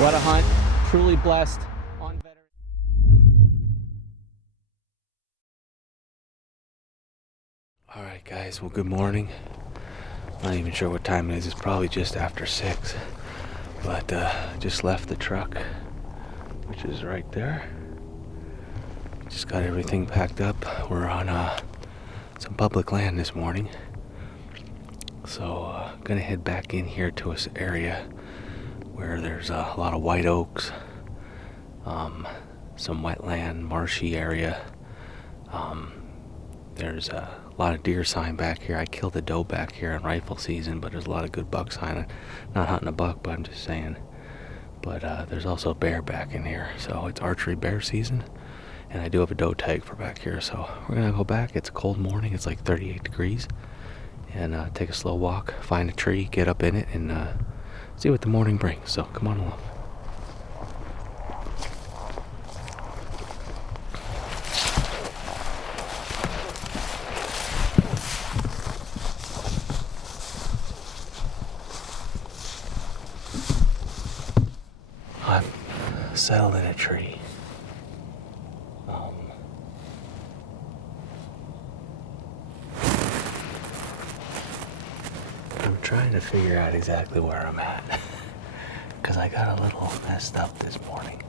What a hunt. Truly blessed on veteran. All right, guys. Well, good morning. Not even sure what time it is. It's probably just after 6. But just left the truck, which is right there. Just got everything packed up. We're on some public land this morning. So gonna head back in here to this area where there's a lot of white oaks, some wetland, marshy area. There's a lot of deer sign back here. I killed a doe back here in rifle season, but there's a lot of good buck sign. Not hunting a buck, but I'm just saying. But there's also a bear back in here, so it's archery bear season. And I do have a doe tag for back here, so we're gonna go back. It's a cold morning, it's like 38 degrees. And take a slow walk, find a tree, get up in it, and see what the morning brings. So come on along. I'm settled in a tree. I'm trying to figure out exactly where I'm at because I got a little messed up this morning.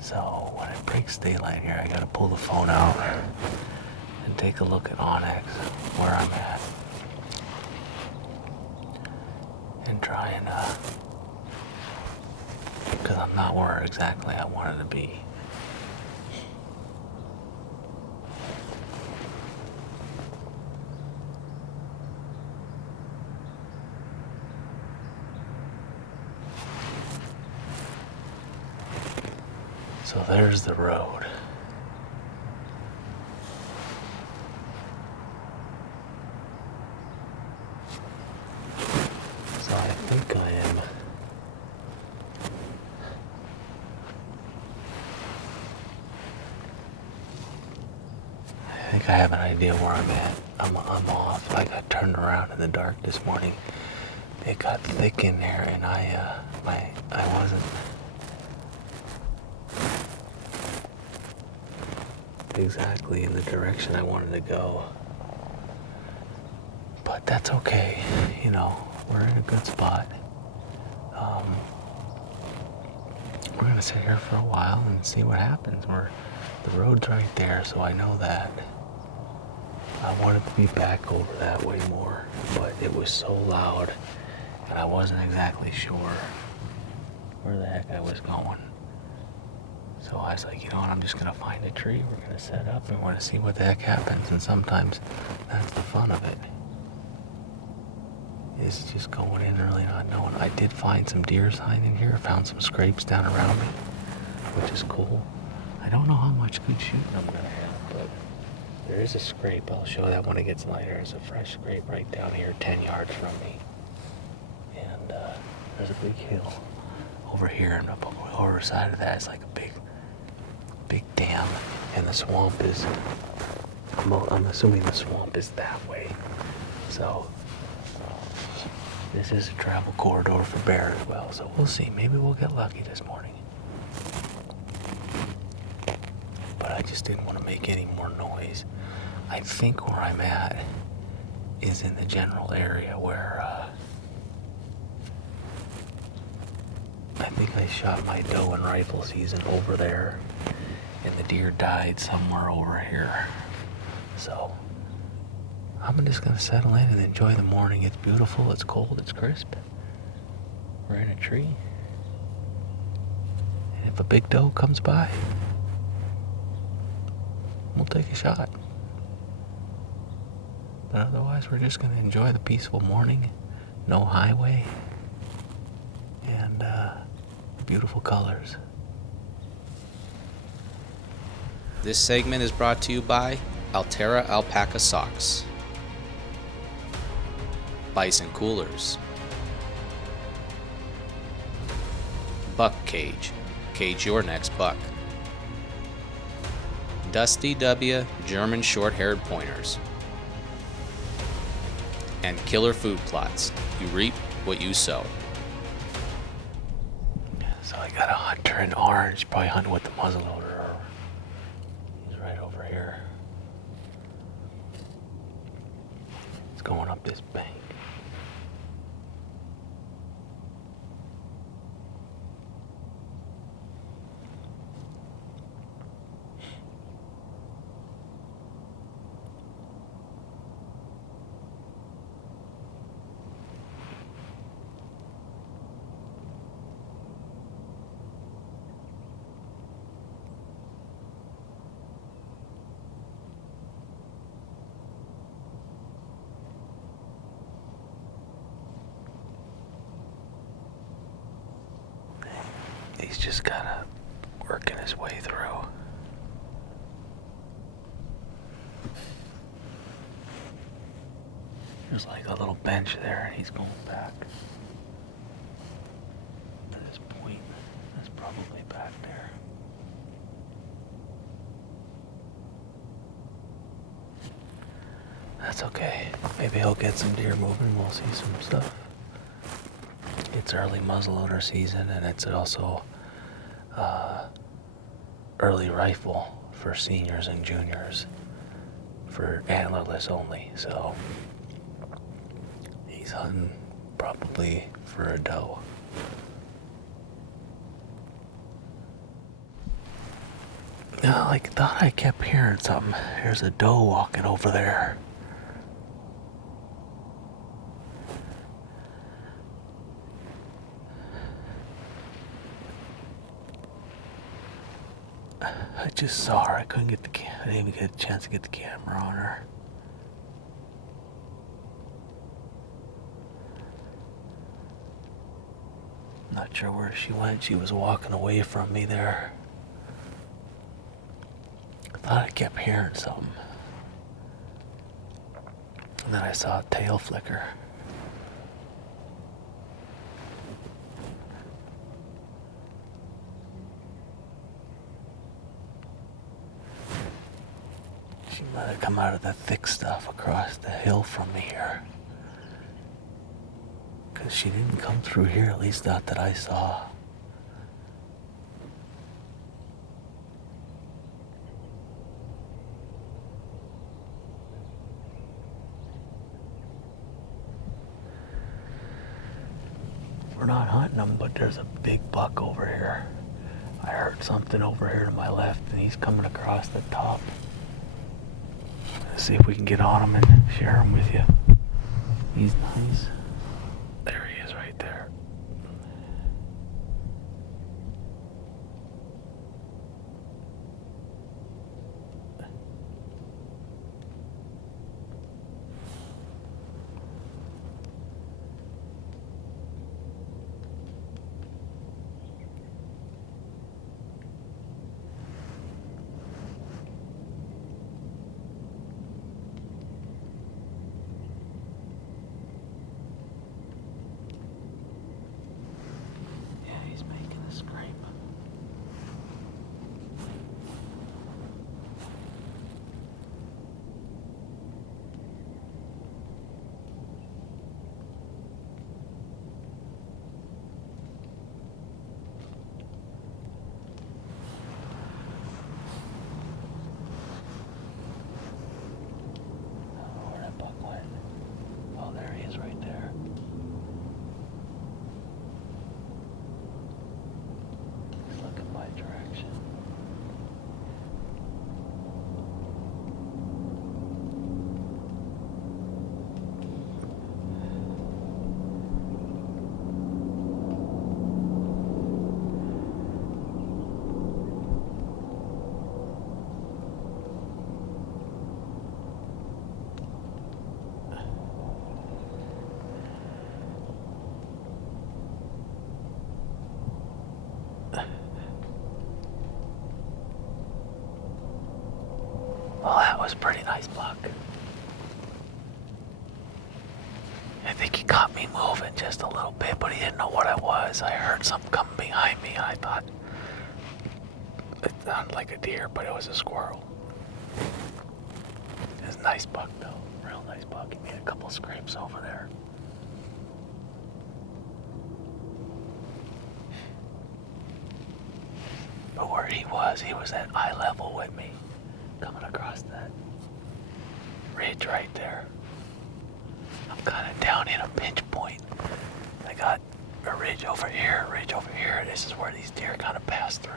So when it breaks daylight here, I gotta pull the phone out and take a look at Onyx, where I'm at, and try and because I'm not where exactly I wanted to be. So there's the road. So I think I am I have an idea where I'm at. I'm off. I got turned around in the dark this morning. It got thick in there, and I wasn't exactly in the direction I wanted to go. But that's okay. You know, we're in a good spot. We're gonna sit here for a while and see what happens. The road's right there, so I know that. I wanted to be back over that way more, but it was so loud, and I wasn't exactly sure where the heck I was going. So I was like, you know what, I'm just gonna find a tree, we're gonna set up, and want to see what the heck happens, and sometimes that's the fun of it. Is just going in and really not knowing. I did find some deer sign in here, found some scrapes down around me, which is cool. I don't know how much good shooting I'm gonna have, but there is a scrape. I'll show that when it gets lighter. There's a fresh scrape right down here 10 yards from me. And there's a big hill over here, and up over the side of that is like a big dam, and the swamp is, I'm assuming the swamp is that way. So this is a travel corridor for bear as well, so we'll see. Maybe we'll get lucky this morning. But I just didn't want to make any more noise. I think where I'm at is in the general area where I think I shot my doe in rifle season over there, and the deer died somewhere over here. So I'm just gonna settle in and enjoy the morning. It's beautiful, it's cold, it's crisp. We're in a tree. And if a big doe comes by, we'll take a shot. But otherwise, we're just gonna enjoy the peaceful morning. No highway. And beautiful colors. This segment is brought to you by Altera Alpaca Socks, Bison Coolers, Buck Cage, cage your next buck, Dusty W German short-haired pointers, and Killer Food Plots. You reap what you sow. So I got a hunter in orange, probably hunting with the muzzleloader. He's right over here. It's going up this bank. He's just kind of working his way through. There's like a little bench there, and he's going back. At this point, that's probably back there. That's okay. Maybe he'll get some deer moving. We'll see some stuff. It's early muzzleloader season, and it's also early rifle for seniors and juniors, for antlerless only. So he's hunting probably for a doe. I thought I kept hearing something. There's a doe walking over there. I just saw her. I couldn't get I didn't even get a chance to get the camera on her. Not sure where she went. She was walking away from me there. I thought I kept hearing something. And then I saw a tail flicker. She might have come out of the thick stuff across the hill from me here. Because she didn't come through here, at least not that I saw. We're not hunting them, but there's a big buck over here. I heard something over here to my left, and he's coming across the top. Let's see if we can get on him and share him with you. He's nice. There he is right there. Well, that was a pretty nice buck. I think he caught me moving just a little bit, but he didn't know what it was. I heard something coming behind me, and I thought it sounded like a deer, but it was a squirrel. It was a nice buck, though. Real nice buck. He made a couple scrapes over there. was. He was at eye level with me, coming across that ridge right there. I'm kind of down in a pinch point. I got a ridge over here, a ridge over here. This is where these deer kind of pass through.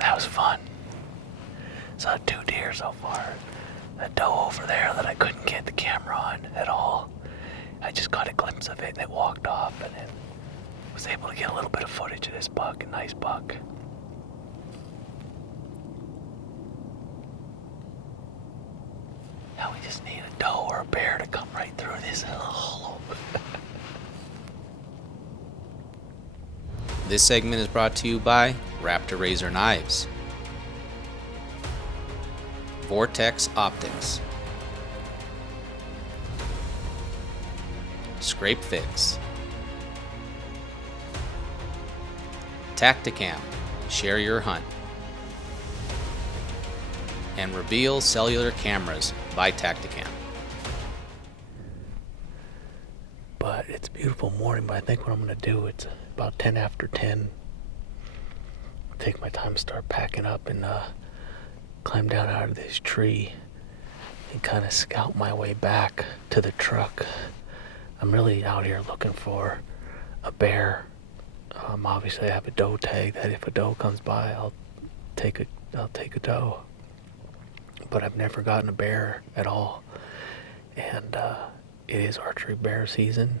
That was fun. Saw 2 deer so far. A doe over there that I couldn't get the camera on at all. I just got a glimpse of it and it walked off, and then was able to get a little bit of footage of this buck, a nice buck. Now we just need a doe or a bear to come right through this little hollow. This segment is brought to you by Raptor Razor Knives, Vortex Optics, Scrape Fix, Tacticam, share your hunt, and Reveal Cellular Cameras by Tacticam. But it's a beautiful morning, but I think what I'm going to do, it's about 10 after 10. Take my time, start packing up, and climb down out of this tree and kind of scout my way back to the truck. I'm really out here looking for a bear. Obviously I have a doe tag that if a doe comes by, I'll take a doe. But I've never gotten a bear at all. And it is archery bear season.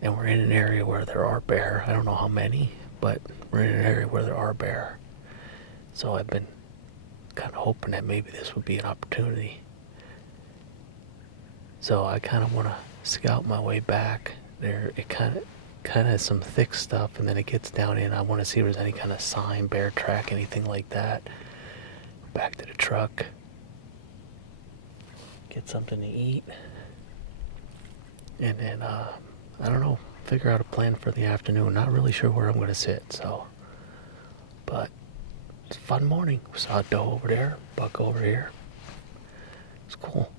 And we're in an area where there are bear. I don't know how many, but we're in an area where there are bear. So I've been kind of hoping that maybe this would be an opportunity. So I kind of want to scout my way back there. It kind of has some thick stuff, and then it gets down in. I want to see if there's any kind of sign, bear track, anything like that. Back to the truck. Get something to eat. And then, I don't know, figure out a plan for the afternoon. Not really sure where I'm going to sit, so. But it's a fun morning. We saw a doe over there, buck over here. It's cool.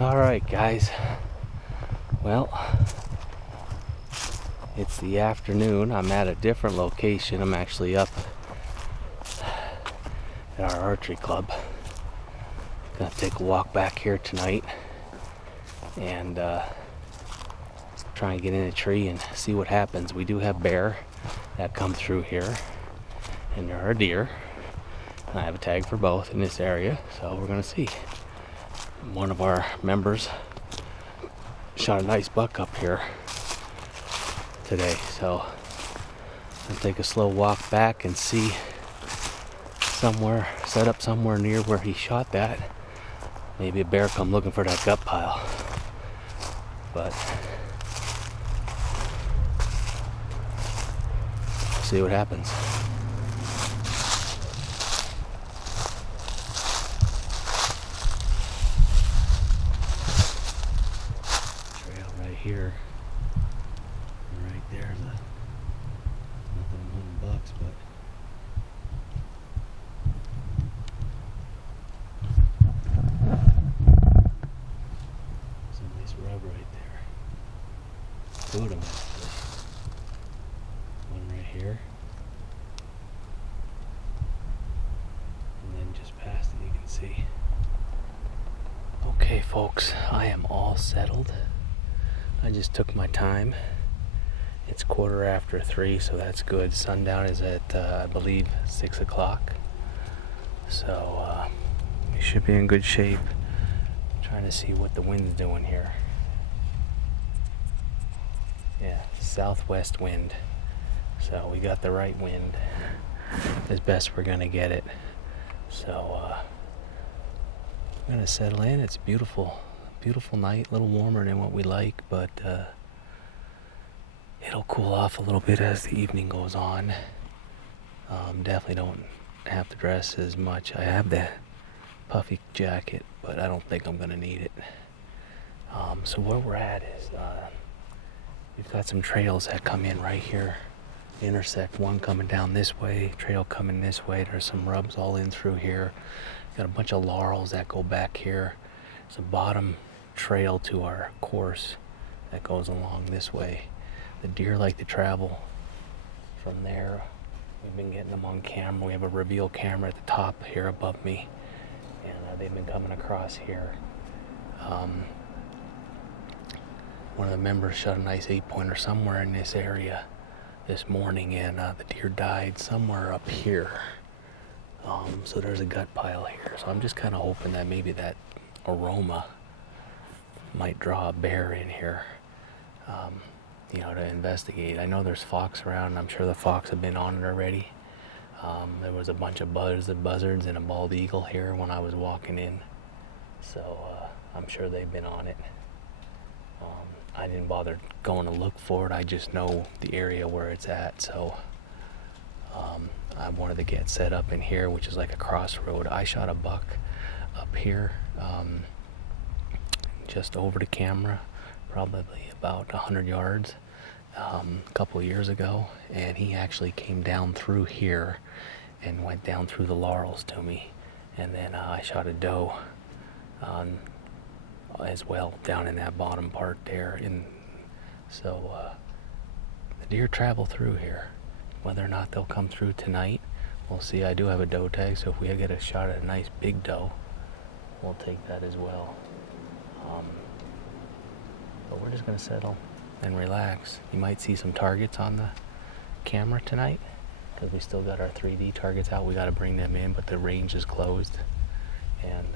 All right, guys. Well, it's the afternoon. I'm at a different location. I'm actually up at our archery club. Gonna take a walk back here tonight and try and get in a tree and see what happens. We do have bear that come through here, and there are deer. I have a tag for both in this area, so we're gonna see. One of our members shot a nice buck up here today, so I'll take a slow walk back and see somewhere, set up somewhere near where he shot that. Maybe a bear come looking for that gut pile. But see what happens. Trail right here. And right there's a nothing I'm hunting bucks, but some nice rub right there. Two of them actually. One right here. And then just past it you can see. Okay folks, I am all settled. I just took my time. It's 3:15, so that's good. Sundown is at I believe 6 o'clock. So we should be in good shape. Trying to see what the wind's doing here. Yeah, southwest wind. So we got the right wind as best we're gonna get it. So I'm gonna settle in. It's beautiful, beautiful night. A little warmer than what we like, but it'll cool off a little bit as the evening goes on. Definitely don't have to dress as much. I have the puffy jacket, but I don't think I'm gonna need it. So where we're at is we've got some trails that come in right here. Intersect, one coming down this way, trail coming this way. There's some rubs all in through here. Got a bunch of laurels that go back here. There's a bottom trail to our course that goes along this way. The deer like to travel from there. We've been getting them on camera. We have a reveal camera at the top here above me, and they've been coming across here. One of the members shot a nice 8-pointer somewhere in this area this morning, and the deer died somewhere up here. So there's a gut pile here. So I'm just kind of hoping that maybe that aroma might draw a bear in here, to investigate. I know there's fox around, and I'm sure the fox have been on it already. There was a bunch of buzzards and a bald eagle here when I was walking in, so I'm sure they've been on it. I didn't bother going to look for it. I just know the area where it's at, so I wanted to get set up in here, which is like a crossroad. I shot a buck up here, just over the camera, probably about 100 yards, a couple of years ago, and he actually came down through here and went down through the laurels to me. And then I shot a doe as well down in that bottom part there. And so the deer travel through here. Whether or not they'll come through tonight, we'll see. I do have a doe tag, so if we get a shot at a nice big doe, we'll take that as well. But we're just going to settle and relax. You might see some targets on the camera tonight, because we still got our 3D targets out. We got to bring them in, but the range is closed, and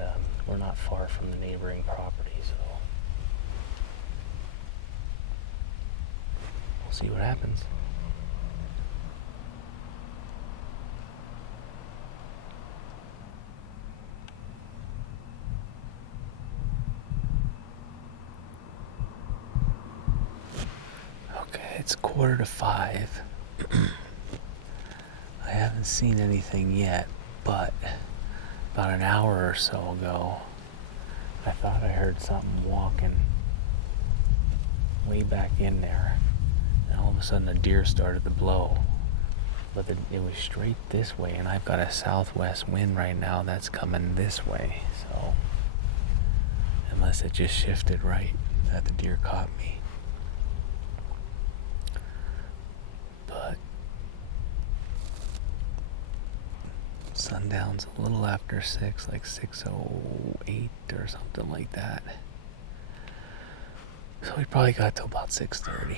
we're not far from the neighboring property, so we'll see what happens. Okay, it's 4:45. I haven't seen anything yet, but about an hour or so ago, I thought I heard something walking way back in there, and all of a sudden a deer started to blow, but it was straight this way, and I've got a southwest wind right now that's coming this way, so unless it just shifted right that the deer caught me. But sundown's a little after 6, like 6:08 or something like that. So we probably got till about 6:30.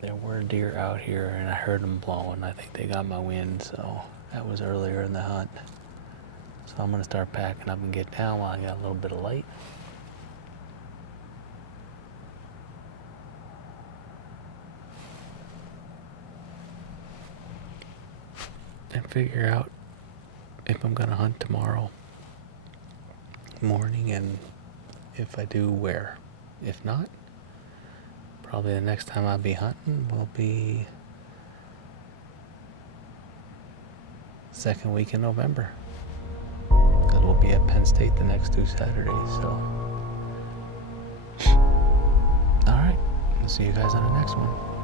There were deer out here, and I heard them blowing. I think they got my wind, so that was earlier in the hunt. So I'm going to start packing up and get down while I got a little bit of light. And figure out if I'm going to hunt tomorrow morning, and if I do, where. If not, probably the next time I'll be hunting will be second week in November, because we'll be at Penn State the next 2 Saturdays. So, all right, I'll see you guys on the next one.